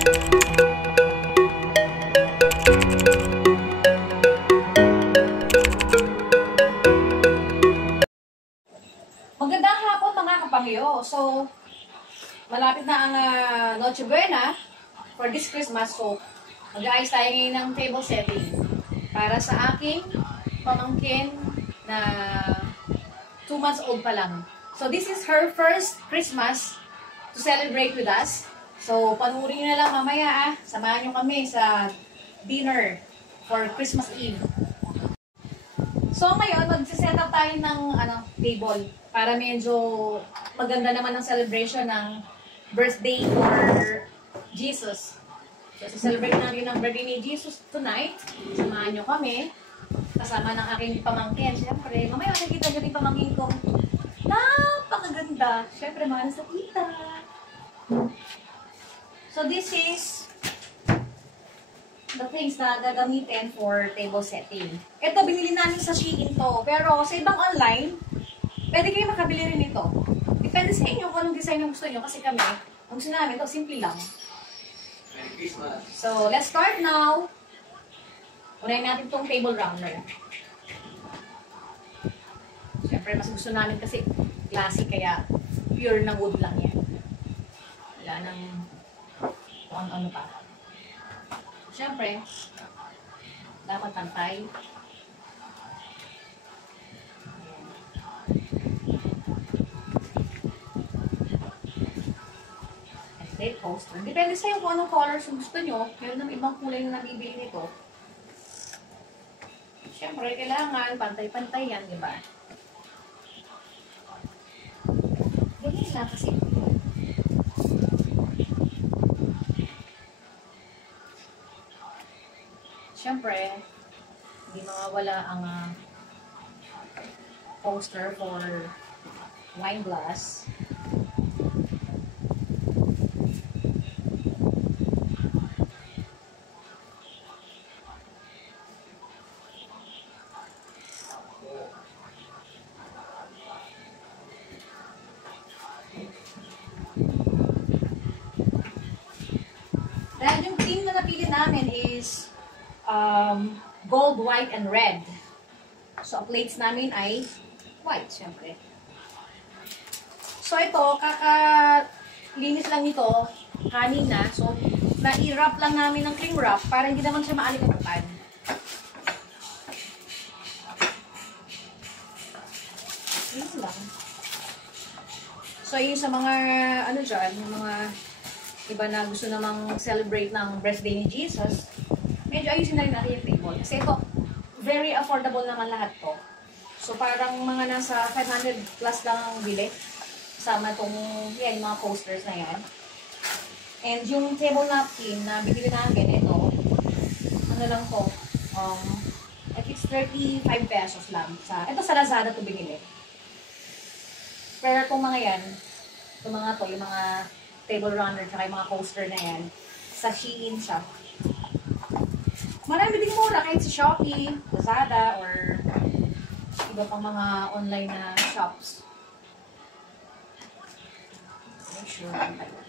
Magandang hapon mga kapangyo. So, malapit na ang Noche Buena for this Christmas. So, mag-aayos tayo ngayon ng table setting para sa aking pamangkin na 2 months old pa lang. So, this is her first Christmas to celebrate with us. So, panurin nyo na lang mamaya Samahan nyo kami sa dinner for Christmas Eve. So, ngayon, mag-set up tayo ng table para medyo maganda naman ang celebration ng birthday for Jesus. So, celebrate natin ang birthday ni Jesus tonight. Samahan nyo kami. Kasama ng aking pamangkin. Siyempre, mamaya nakikita nyo yung pamangkin ko. Napakaganda. Siyempre, mahal sa tita. So, this is the things na gagamitin for table setting. Ito, binili namin sa Shein to. Pero sa ibang online, pwede kayo makabili rin ito. Depende sa inyo kung anong design yung gusto nyo. Kasi kami, ang gusto namin ito, simple lang. Merry Christmas! So, let's start now. Unahin natin itong table runner. Siyempre, mas gusto namin kasi classic, kaya pure na wood lang yan. Wala nang kung ano pa. Siyempre, dapat pantay. Okay, poster. Depende sa'yo kung anong colors yung gusto nyo. Meron ng ibang kulay na nabibili nito. Siyempre, kailangan pantay-pantay yan, di ba? Ganyan lang kasi. Siyempre, hindi mawawala ang poster for wine glass. Dahil yung theme na napili namin is gold, white, and red. So, ang plates namin ay white, syempre. So, ito, kakalinis lang ito kanina. So, na-i-wrap lang namin ng cling wrap para hindi naman siya maalikatukan. Yun lang. So, yun sa mga, dyan, yung mga iba na gusto namang celebrate ng birthday ni Jesus, medyo ayusin na rin natin yung table. Kasi ito, very affordable naman lahat to. So, parang mga nasa 500 plus lang ang bili. Kasama itong, yan, yung mga posters na yan. And yung table napkin na binili namin, ito, ano lang to, I think it's 35 pesos lang. Ito sa Lazada to binili. Pero itong mga yan, yung mga table runner, tsaka yung mga poster na yan, sa Shein shop. Marami din mura kahit sa Shopee, Lazada, or iba pang mga online na shops. Make sure lang tayo.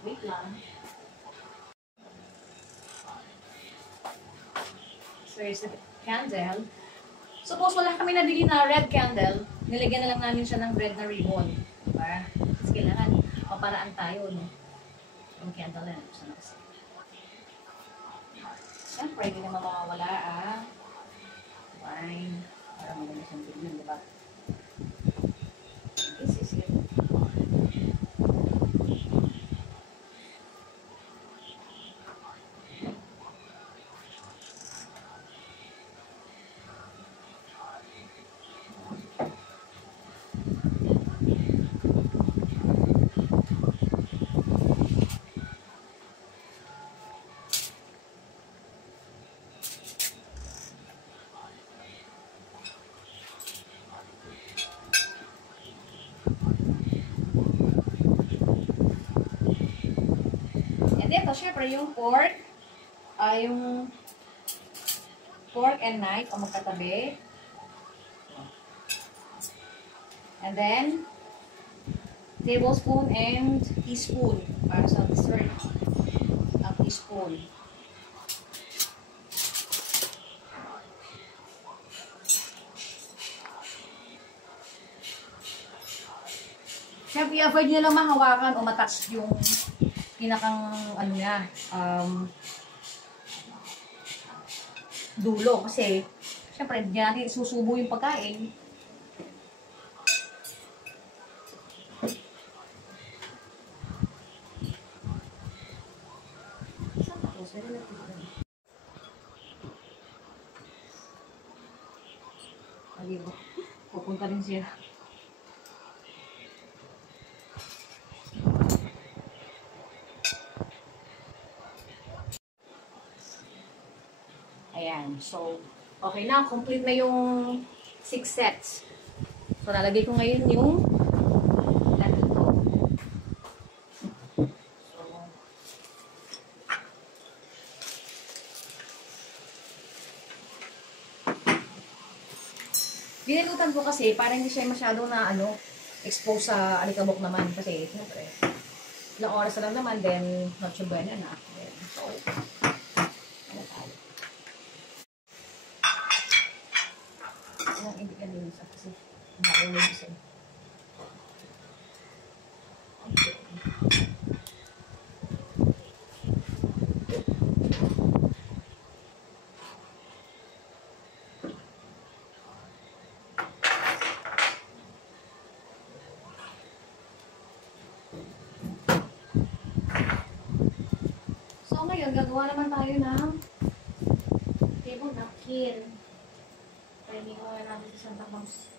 Wait lang. So, here's the candle. Suppose wala kami nabili na red candle, nilagyan na lang namin siya ng red na ribbon. Diba? Kasi kailangan paparaan tayo, no? Yung candle na gusto na kasi. Siyempre, hindi naman mawawala, wine. Para maganda siyang tignan, diba? This is it. And ito, syempre, yung pork. Yung pork and knife o magkatabi. And then, tablespoon and teaspoon para sa dessert. Ang teaspoon. Siyempre, i-avoid nyo lang mahawakan o matouch yung pinakang, ano niya, dulo. Kasi, siyempre, hindi natin isusubo yung pagkain. Alibo. Pupunta rin siya. Ayan. So, okay na. Complete na yung 6 sets. So, nalagay ko ngayon yung nandito. Binilutan ko kasi para hindi siya masyado na expose sa alikabok naman kasi siyempre ilang oras na lang naman then Noche Buena na. Then, so, ano tayo? Hindi ka din isa kasi nakulog isa. Okay. So, ngayon, gagawa naman tayo ng table napkin. Kaya hindi ko natin sa Santa Claus.